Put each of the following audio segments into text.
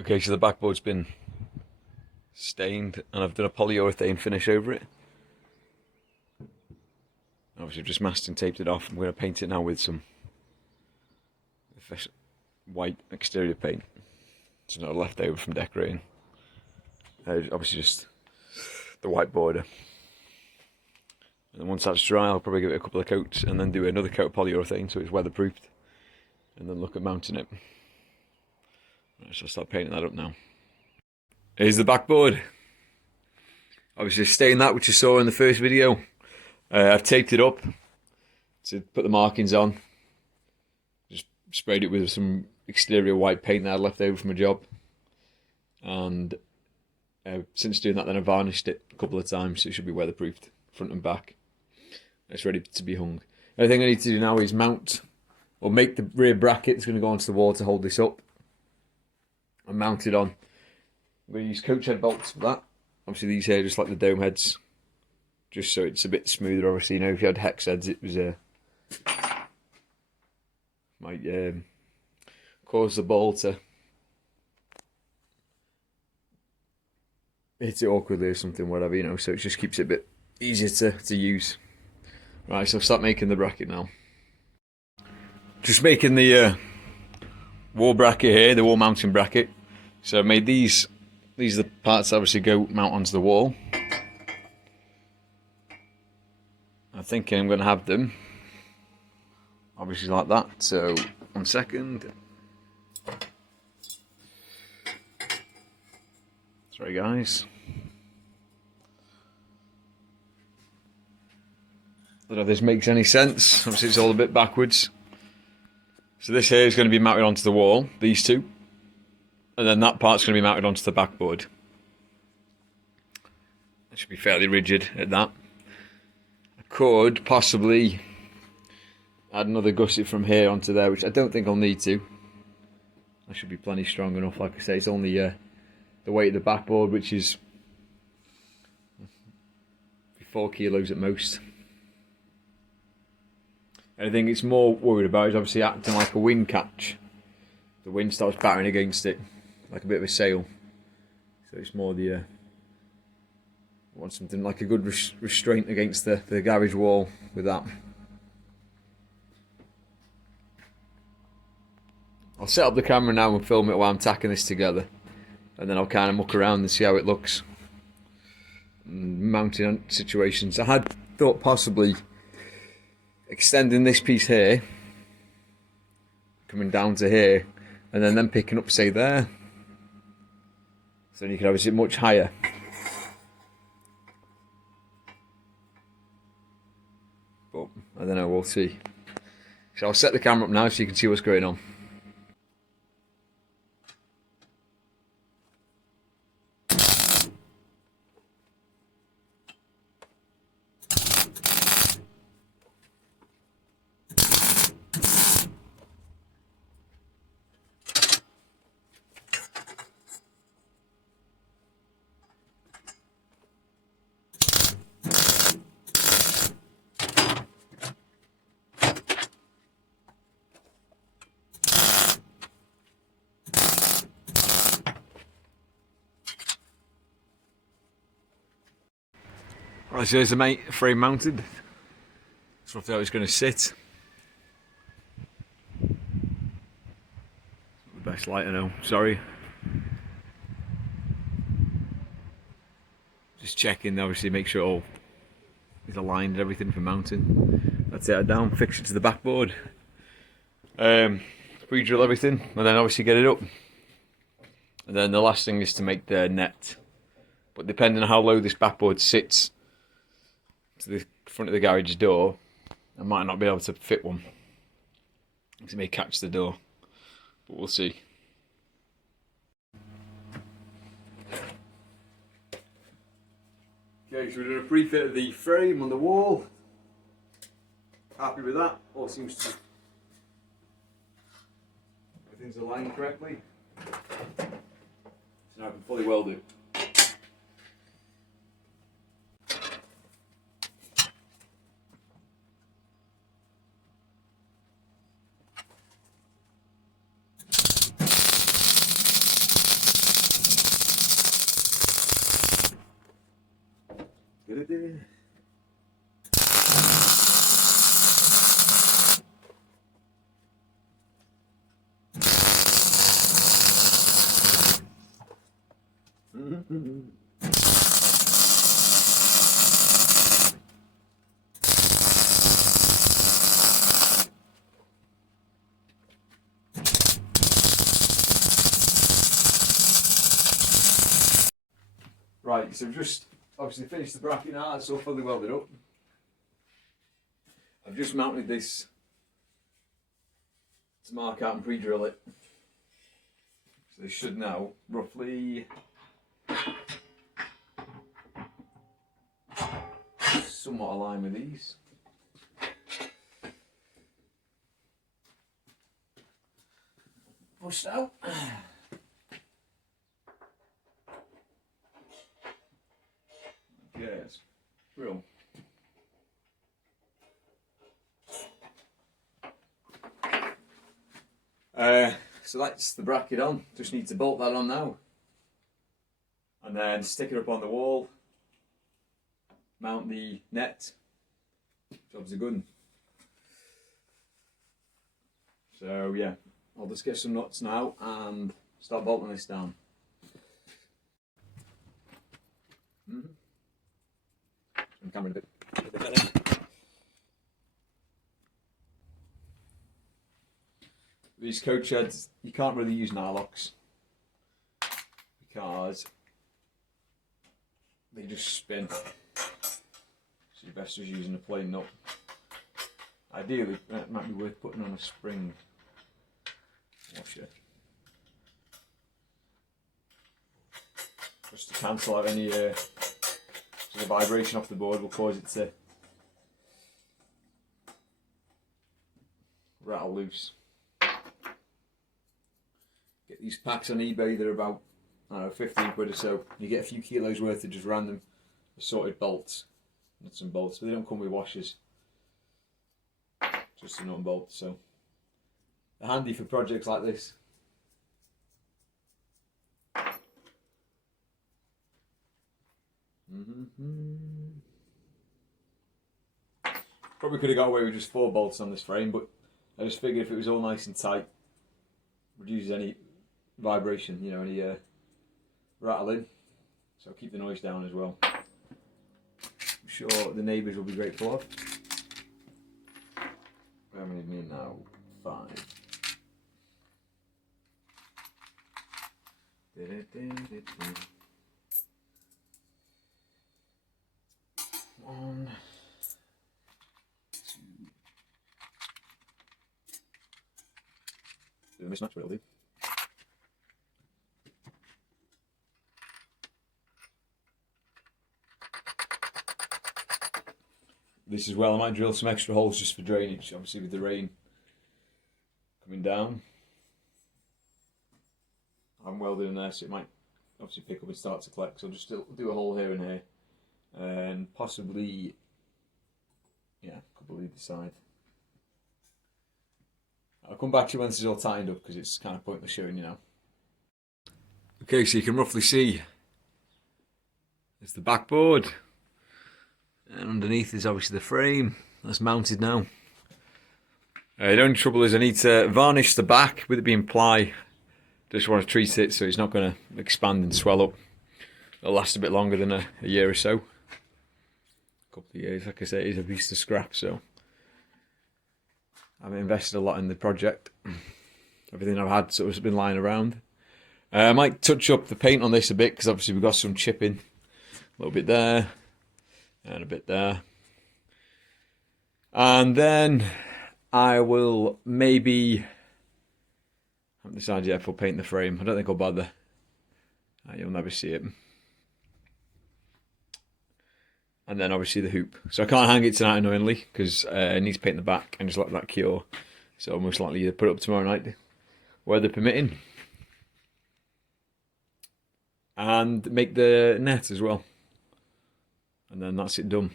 Okay, so the backboard's been stained and I've done a polyurethane finish over it. Obviously I've just masking taped it off. I'm going to paint it now with some white exterior paint. It's not left over from decorating. Obviously just the white border. And then once that's dry, I'll probably give it a couple of coats and then do another coat of polyurethane so it's weatherproofed. And then look at mounting it. Right, so I'll start painting that up now. Here's the backboard. Obviously staying that which you saw in the first video. I've taped it up to put the markings on. Just sprayed it with some exterior white paint that I left over from a job. And since doing that, then I varnished it a couple of times so it should be weatherproofed, front and back. It's ready to be hung. The only thing I need to do now is mount, or make the rear bracket that's going to go onto the wall to hold this up. And mount it on. I'm going to use coach head bolts for that. Obviously these here are just like the dome heads. Just so it's a bit smoother. Obviously, you know, if you had hex heads, it was might cause the ball to hit it awkwardly or something, whatever, you know. So it just keeps it a bit easier to use. Right, so I'll start making the bracket now. Just making the wall bracket here, the wall mounting bracket. So I made these. These are the parts that obviously go mount onto the wall. I'm thinking I'm going to have them obviously like that. So 1 second. Sorry guys. I don't know if this makes any sense. Obviously it's all a bit backwards. So this here is going to be mounted onto the wall, these two. And then that part's going to be mounted onto the backboard. It should be fairly rigid at that. I could possibly add another gusset from here onto there, which I don't think I'll need to. That should be plenty strong enough. Like I say, it's only the weight of the backboard, which is 4 kilos at most. And I think it's more worried about is obviously acting like a wind catch. The wind starts battering against it, like a bit of a sail. So it's more the... I want something like a good restraint against the garage wall with that. I'll set up the camera now and film it while I'm tacking this together. And then I'll kind of muck around and see how it looks. Mounting situations. I had thought possibly extending this piece here, coming down to here, and then picking up, say, there. So then you can obviously much higher. But I don't know, we'll see. So I'll set the camera up now so you can see what's going on. Right, so there's the frame mounted. That's roughly how it's going to sit. The best light I know, sorry. Just checking, obviously, make sure it all is aligned and everything for mounting. That's it, down, fix it to the backboard. Pre-drill everything, and then obviously get it up. And then the last thing is to make the net. But depending on how low this backboard sits to the front of the garage door, I might not be able to fit one. It may catch the door, but we'll see. Okay, so we're doing a pre-fit of the frame on the wall. Happy with that, all seems to... everything's aligned correctly. So now I can fully weld it. Right, so we've just obviously finished the bracket now, it's all fully welded up. I've just mounted this to mark out and pre-drill it. So this should now roughly somewhat align with these. Pushed out. Yes, real. So that's the bracket on. Just need to bolt that on now, and then stick it up on the wall. Mount the net. Job's a good one. So yeah, I'll just get some nuts now and start bolting this down. Camera a bit better. These coach sheds, you can't really use nylocks because they just spin. So you're best just using a plain nut. Ideally, it might be worth putting on a spring washer just to cancel out any so the vibration off the board will cause it to rattle loose. Get these packs on eBay, they're about, I don't know, 15 quid or so. You get a few kilos worth of just random assorted bolts, nuts and bolts, but they don't come with washers, just a nut and bolt, so they're handy for projects like this. Probably could have got away with just 4 bolts on this frame, but I just figured if it was all nice and tight, reduces any vibration, you know, any rattling, so keep the noise down as well. I'm sure the neighbours will be grateful of. How many of me now? 5. One, 2. Do a mismatch, but it'll do. This as well, I might drill some extra holes just for drainage, obviously with the rain coming down. I'm welding in there, so it might obviously pick up and start to collect, so I'll just do a hole here and here, and possibly, yeah, a couple either side. I'll come back to you when this is all tightened up, because it's kind of pointless showing you now. Okay, so you can roughly see there's the backboard, and underneath is obviously the frame that's mounted now. The only trouble is I need to varnish the back with it being ply. Just want to treat it so it's not going to expand and swell up. It'll last a bit longer than a year or so. A couple of years, like I say, it is a piece of scrap, so I've invested a lot in the project. Everything I've had sort of been lying around. I might touch up the paint on this a bit, because obviously we've got some chipping. A little bit there, and a bit there. And then I will maybe, I haven't decided yet if I'll paint the frame. I don't think I'll bother. You'll never see it. And then obviously the hoop. So I can't hang it tonight annoyingly, because it needs to paint the back and just let that cure. So I'll most likely either put it up tomorrow night, weather permitting. And make the net as well. And then that's it done.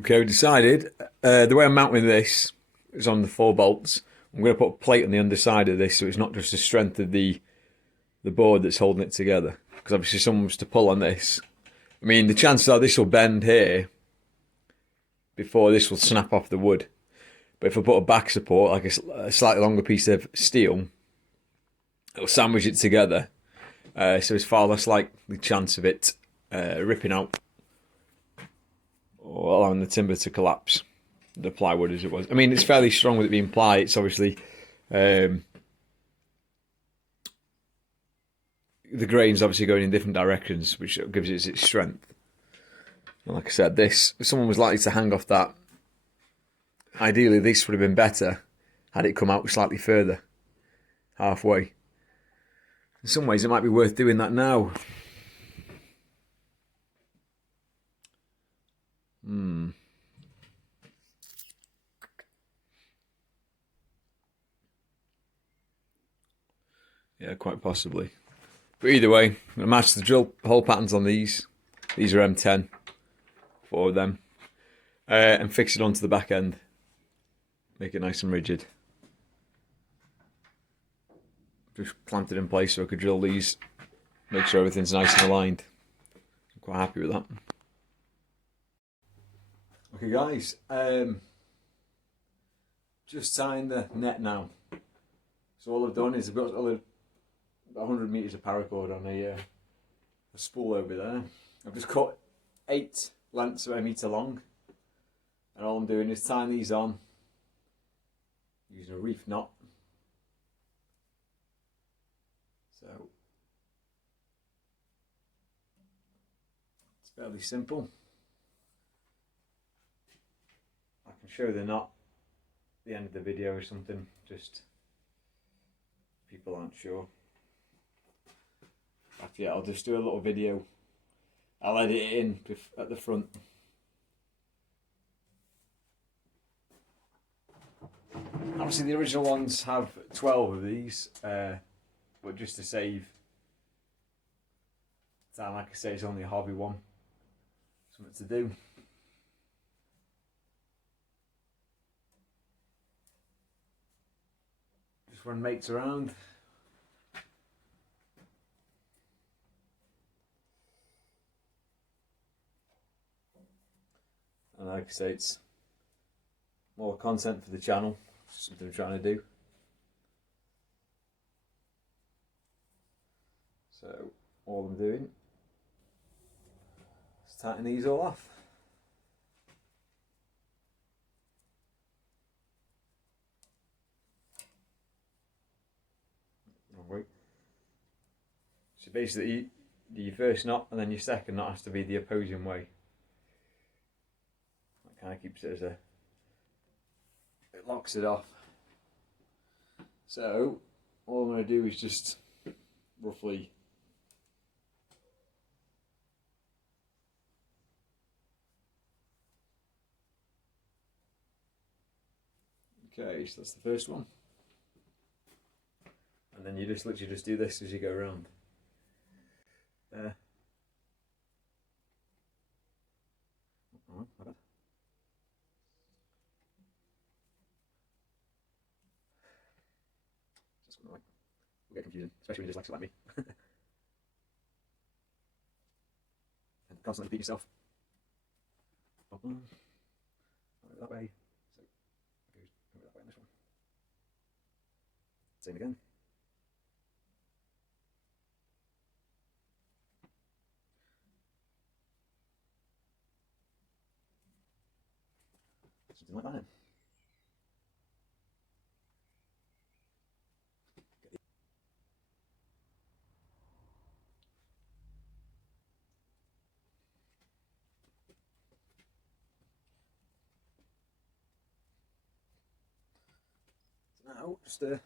Okay, we decided the way I'm mounting this is on the 4 bolts. I'm going to put a plate on the underside of this, so it's not just the strength of the board that's holding it together. Because obviously someone was to pull on this. I mean, the chances are this will bend here before this will snap off the wood. But if I put a back support, like a slightly longer piece of steel, it'll sandwich it together. so there's far less likely chance of it ripping out or allowing the timber to collapse. The plywood as it was. I mean, it's fairly strong with it being ply. It's obviously the grain's obviously going in different directions, which gives it its strength. And like I said, this, if someone was likely to hang off that, ideally this would have been better had it come out slightly further, halfway. In some ways, it might be worth doing that now. Yeah, quite possibly. But either way, I'm going to match the drill hole patterns on these. These are M10, 4 of them. And fix it onto the back end. Make it nice and rigid. Just clamped it in place so I could drill these. Make sure everything's nice and aligned. I'm quite happy with that. Okay guys, just tying the net now. So all I've done is I've got 100 metres of paracord on a spool over there. I've just cut 8 lengths of a metre long, and all I'm doing is tying these on using a reef knot. So it's fairly simple. I can show the knot at the end of the video or something, just people aren't sure. Yeah, I'll just do a little video. I'll edit it in at the front. Obviously the original ones have 12 of these, but just to save time, like I say, it's only a hobby one. Something to do. Just run mates around. And like I say, it's more content for the channel, something I'm trying to do. So all I'm doing is tighten these all off. So basically, your first knot and then your second knot has to be the opposing way. That kind of keeps it as it locks it off. So all I'm going to do is just roughly okay, so that's the first one. And then you just literally just do this as you go around. There. Oh, my bad. Just gonna get confusing, especially when you just like me. And constantly repeat yourself. That way. So it goes over that way on this one. Same again. Something like that. So now, just yeah.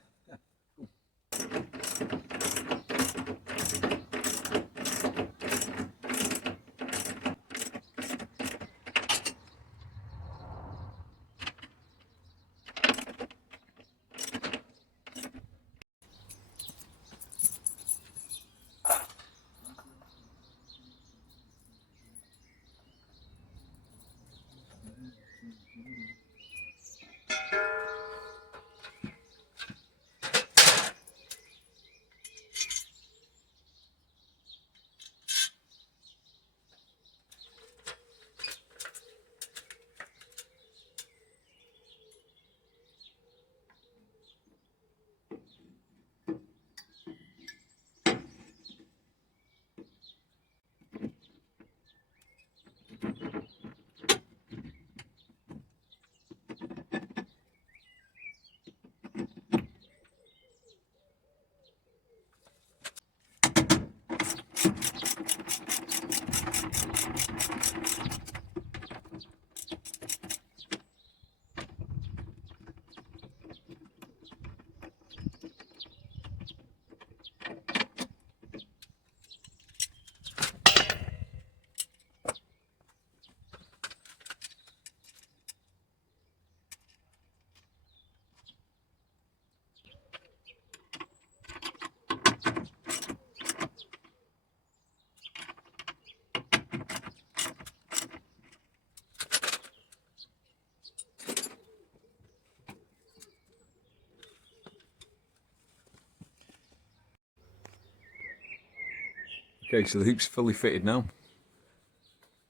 Okay, so the hoop's fully fitted now.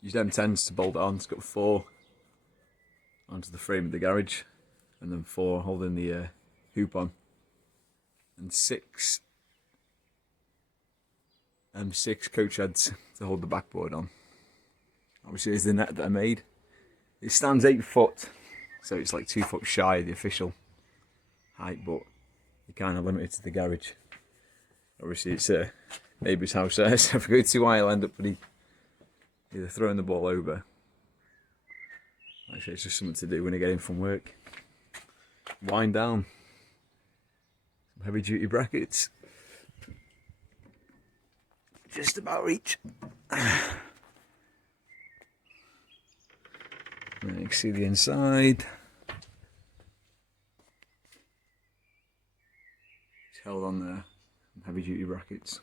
Used M10s to bolt it on. It's got 4 onto the frame of the garage, and then 4 holding the hoop on, and 6 M6 coach heads to hold the backboard on. Obviously, it's the net that I made. It stands 8 foot, so it's like 2 foot shy of the official height, but you're kind of limited to the garage. Obviously, it's a neighbour's house there, so if I go too high, I'll end up either throwing the ball over. Actually, it's just something to do when I get in from work. Wind down. Some heavy duty brackets. Just about reach. And you can see the inside. It's held on there. Heavy duty brackets.